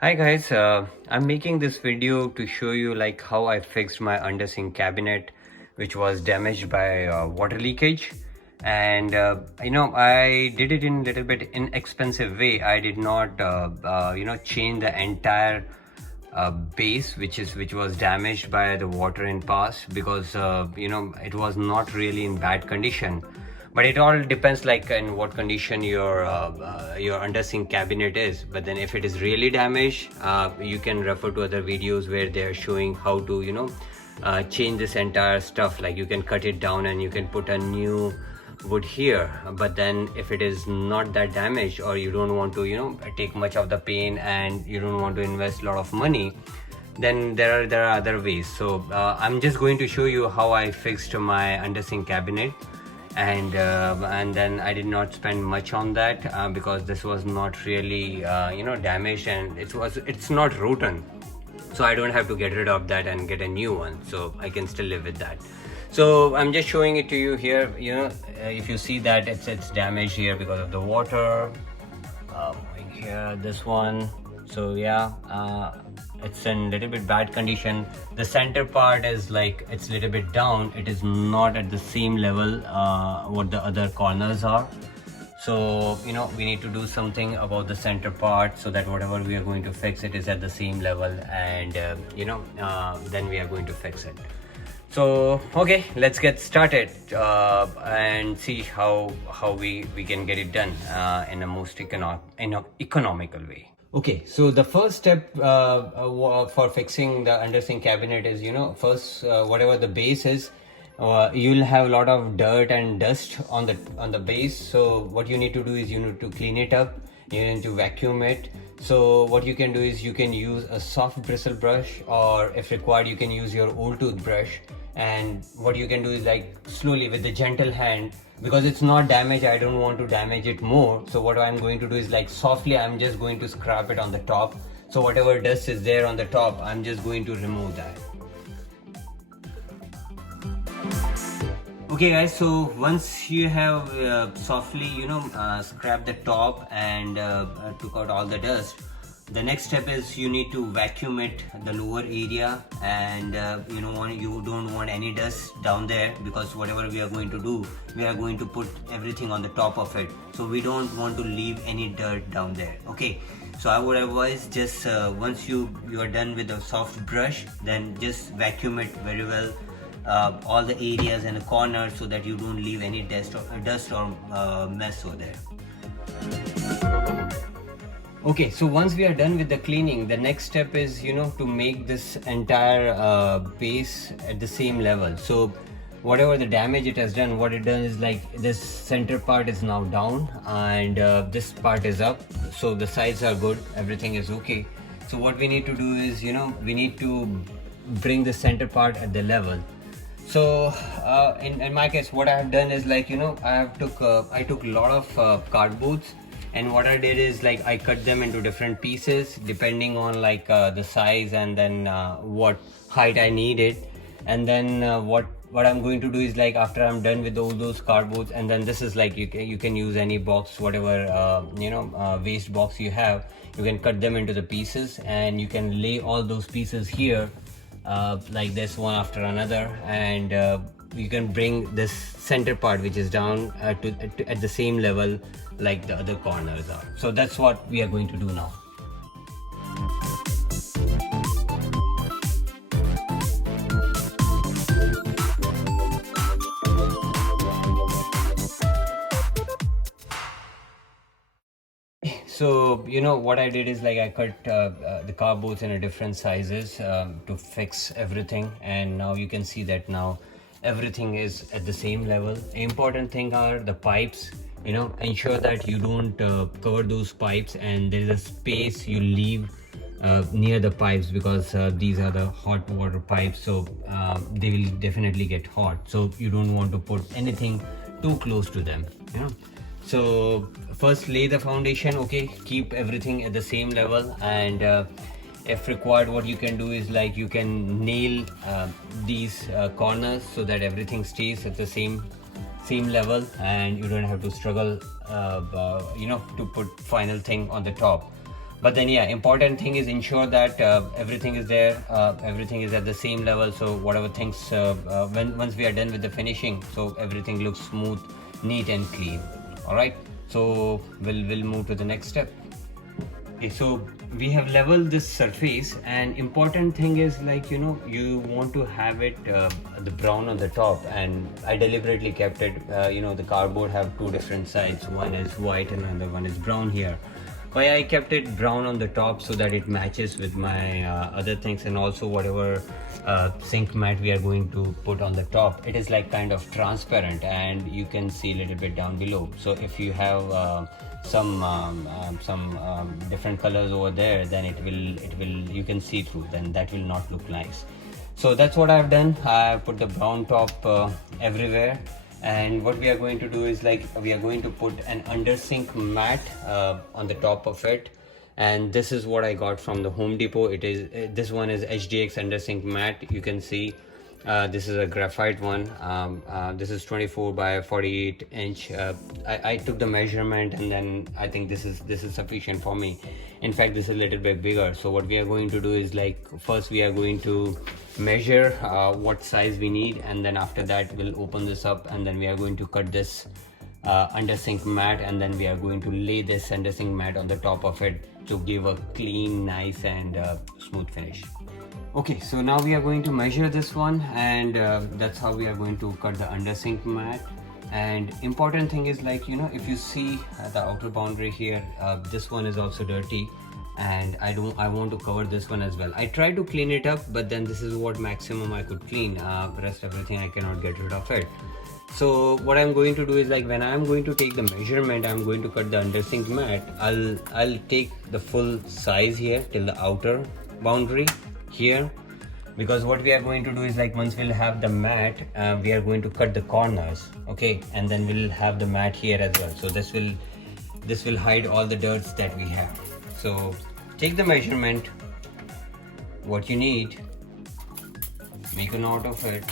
Hi guys, I'm making this video to show you like how I fixed my undersink cabinet which was damaged by water leakage. And I did it in a little bit inexpensive way. I did not change the entire base which was damaged by the water in past, because it was not really in bad condition. But it all depends like in what condition your under sink cabinet is. But then if it is really damaged, you can refer to other videos where they are showing how to change this entire stuff. Like you can cut it down and you can put a new wood here. But then if it is not that damaged, or you don't want to take much of the pain and you don't want to invest a lot of money, then there are other ways. So I'm just going to show you how I fixed my under sink cabinet. And then I did not spend much on that because this was not really damaged, and it's not rotten, so I don't have to get rid of that and get a new one, so I can still live with that. So I'm just showing it to you here. If you see that it's damaged here because of the water. Moving here, this one. So yeah, it's in little bit bad condition. The center part is like it's a little bit down. It is not at the same level what the other corners are. So we need to do something about the center part so that whatever we are going to fix, it is at the same level, and then we are going to fix it. So okay, let's get started and see how we can get it done in a most economical way. Okay, so the first step for fixing the under sink cabinet is, first, whatever the base is, you'll have a lot of dirt and dust on the base. So what you need to do is you need to clean it up. You need to vacuum it. So what you can do is you can use a soft bristle brush, or if required you can use your old toothbrush. And what you can do is like slowly with the gentle hand, because it's not damaged, I don't want to damage it more. So what I'm going to do is like softly I'm just going to scrap it on the top. So whatever dust is there on the top, I'm just going to remove that. Okay guys, so once you have softly scrapped the top and took out all the dust, the next step is you need to vacuum it, the lower area. And you don't want any dust down there, because whatever we are going to do, we are going to put everything on the top of it, so we don't want to leave any dirt down there. Okay, so I would advise just once you are done with the soft brush, then just vacuum it very well, all the areas and the corners, so that you don't leave any dust or mess over there. Okay, so once we are done with the cleaning, the next step is to make this entire base at the same level. So whatever the damage it has done, what it done is like this center part is now down, and this part is up. So the sides are good, everything is okay. So what we need to do is we need to bring the center part at the level. So in my case, what I have done is like I took a lot of cardboards, and what I did is like I cut them into different pieces depending on like the size, and then what height I needed. And then what I'm going to do is like after I'm done with all those cardboards, and then this is like you can use any box, whatever waste box you have, you can cut them into the pieces, and you can lay all those pieces here like this, one after another. And you can bring this center part which is down at the same level like the other corners are. So that's what we are going to do now. So what I did is like I cut the cardboards in different sizes to fix everything, and now you can see that now everything is at the same level. Important thing are the pipes. Ensure that you don't cover those pipes, and there is a space you leave near the pipes, because these are the hot water pipes, so they will definitely get hot, so you don't want to put anything too close to them. So first lay the foundation. Okay, keep everything at the same level, and if required, what you can do is like you can nail these corners so that everything stays at the same level, and you don't have to struggle to put final thing on the top. But then yeah, important thing is ensure that everything is there, everything is at the same level, so whatever things once we are done with the finishing, so everything looks smooth, neat and clean. All right, so we'll move to the next step. Okay, so we have leveled this surface, and important thing is, like, you know, you want to have it the brown on the top, and I deliberately kept it, you know, the cardboard have two different sides, one is white and another one is brown here. Why I kept it brown on the top, so that it matches with my other things, and also whatever sink mat we are going to put on the top, it is like kind of transparent and you can see a little bit down below. So if you have some different colors over there, then it will you can see through, then that will not look nice. So that's what I've done. I put the brown top everywhere, and what we are going to do is, like, we are going to put an under sink mat on the top of it. And this is what I got from the Home Depot. It is this one is HDX under sink mat. You can see this is a graphite one. This is 24 by 48 inch. I took the measurement, and then I think this is sufficient for me. In fact, this is a little bit bigger. So what we are going to do is, like, first we are going to measure what size we need, and then after that we'll open this up, and then we are going to cut this under sink mat, and then we are going to lay this under sink mat on the top of it to give a clean, nice and smooth finish. Okay, so now we are going to measure this one, and that's how we are going to cut the under sink mat. And important thing is, like, you know, if you see the outer boundary here, this one is also dirty, and I want to cover this one as well. I tried to clean it up, but then this is what maximum I could clean. Rest everything I cannot get rid of it. So what I'm going to do is, like, when I'm going to take the measurement, I'm going to cut the under sink mat. I'll take the full size here till the outer boundary here, because what we are going to do is, like, once we'll have the mat, we are going to cut the corners, okay, and then we'll have the mat here as well. So this will hide all the dirts that we have. So take the measurement, what you need, make a note of it.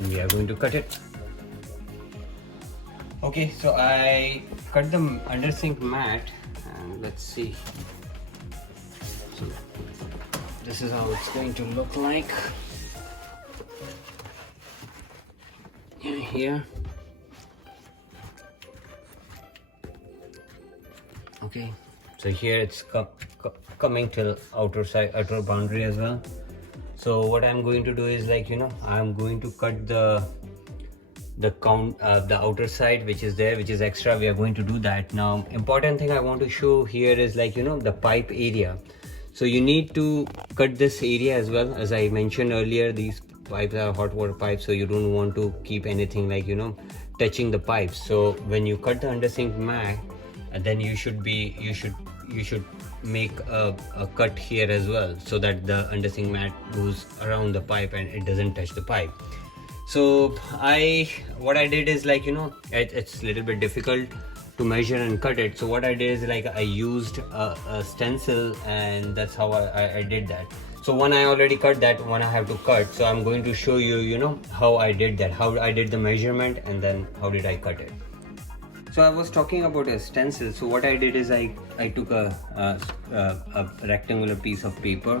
We are going to cut it. Okay, so I cut the under sink mat, and let's see. So this is how it's going to look like here. Okay, so here it's coming till outer boundary as well. So what I'm going to do is, like, you know, I'm going to cut the outer side, which is there, which is extra. We are going to do that now. Important thing I want to show here is, like, you know, the pipe area. So you need to cut this area as well. As I mentioned earlier, these pipes are hot water pipes, so you don't want to keep anything, like, you know, touching the pipes. So when you cut the under sink mat, then you should make a cut here as well, so that the under sink mat goes around the pipe and it doesn't touch the pipe. So what I did is, like, you know, it's a little bit difficult to measure and cut it. So what I did is, like, I used a stencil, and that's how I did that. So one I already cut, that one I have to cut. So I'm going to show you, you know, how I did that, how I did the measurement, and then how did I cut it. So I was talking about a stencil. So what I did is, I took a rectangular piece of paper,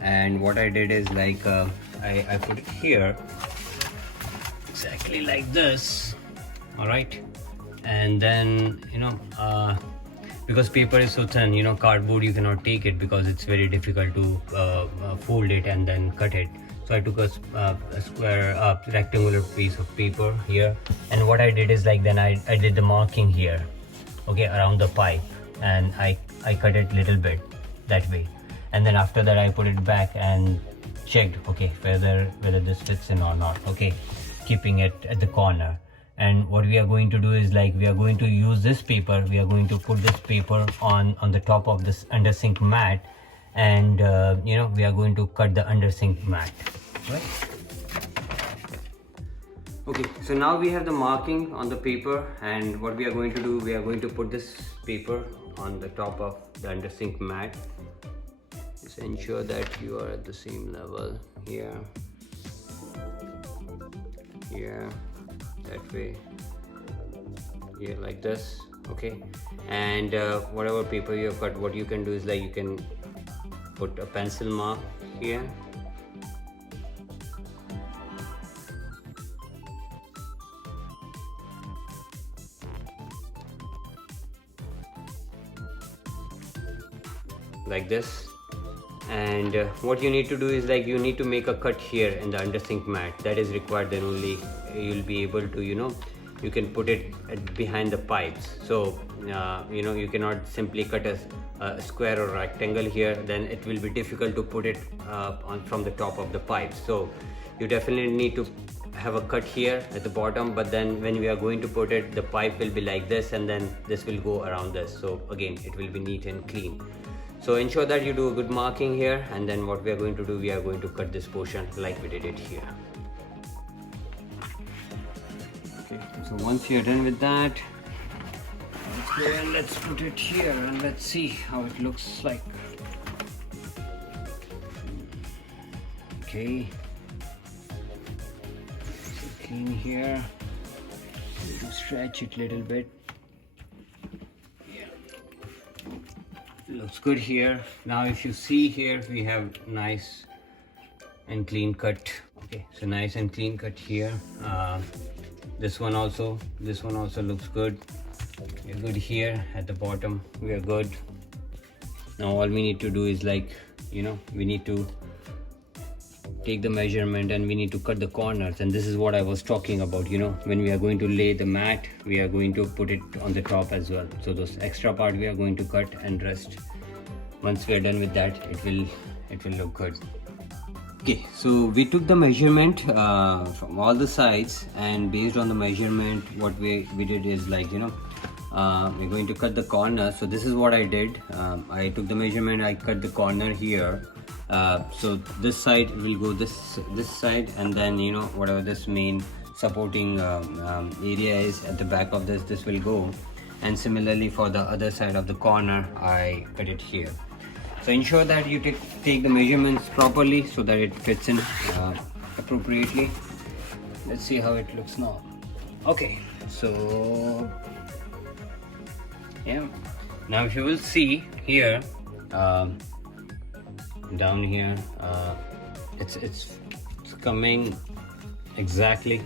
and what I did is, like, I put it here exactly like this. All right, and then, you know, because paper is so thin, you know, cardboard you cannot take it because it's very difficult to fold it and then cut it. So I took a square rectangular piece of paper here, and what I did is, like, then I did the marking here, okay, around the pipe, and I cut it little bit that way, and then after that I put it back and checked, okay, whether this fits in or not, okay, keeping it at the corner. And what we are going to do is, like, we are going to use this paper, we are going to put this paper on the top of this under sink mat, and you know, we are going to cut the under sink mat, right? Okay, so now we have the marking on the paper, and what we are going to do, we are going to put this paper on the top of the under sink mat. Just ensure that you are at the same level here. here, that way, here, like this. Okay, and whatever paper you have cut, what you can do is like you can put a pencil mark here. Like this. And what you need to do is like you need to make a cut here in the under sink mat. That is required, then only you'll be able to, you can put it behind the pipes. So you cannot simply cut a square or rectangle here, then it will be difficult to put it on from the top of the pipe. So you definitely need to have a cut here at the bottom, but then when we are going to put it, the pipe will be like this, and then this will go around this. So again, it will be neat and clean. So ensure that you do a good marking here, and then what we are going to do, we are going to cut this portion like we did it here. Okay, so once you're done with that, let's go and let's put it here and let's see how it looks like. Okay, so clean here, stretch it a little bit. Looks good here. Now if you see here, we have nice and clean cut. Okay, so nice and clean cut here. This one also looks good. We're good here at the bottom. We are good. Now all we need to do is like, we need to take the measurement and we need to cut the corners, and this is what I was talking about. When we are going to lay the mat, we are going to put it on the top as well. So those extra part we are going to cut, and rest, once we are done with that, it will look good. Okay, so we took the measurement from all the sides, and based on the measurement, what we did is like, we're going to cut the corner. So this is what I did. I took the measurement, I cut the corner here. So this side will go this side, and then whatever this main supporting area is at the back of this will go, and similarly for the other side of the corner I cut it here. So ensure that you take the measurements properly so that it fits in appropriately. Let's see how it looks now. Okay, so yeah, now if you will see here, down here, it's coming exactly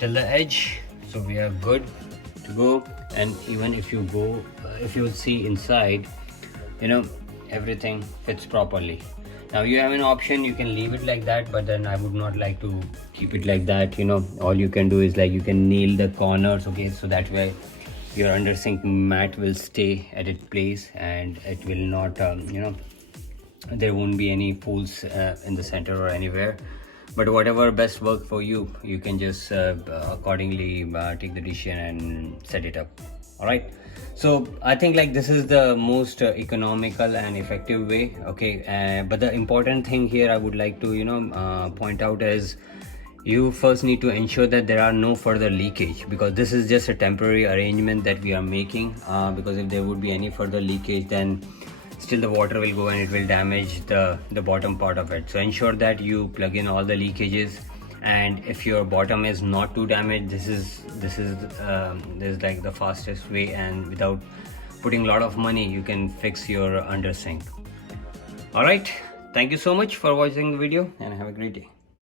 till the edge, so we are good to go. And even if you go, if you will see inside, everything fits properly. Now you have an option, you can leave it like that, but then I would not like to keep it like that. All you can do is like you can nail the corners, okay, so that way your under sink mat will stay at its place, and it will not there won't be any folds in the center or anywhere. But whatever best work for you, you can just accordingly take the decision and set it up. All right, so I think like this is the most economical and effective way. Okay, but the important thing here I would like to point out is, you first need to ensure that there are no further leakage, because this is just a temporary arrangement that we are making, because if there would be any further leakage, then still the water will go and it will damage the bottom part of it. So ensure that you plug in all the leakages, and if your bottom is not too damaged, this is like the fastest way, and without putting a lot of money you can fix your under sink. All right, thank you so much for watching the video, and have a great day.